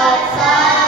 Lord, Father.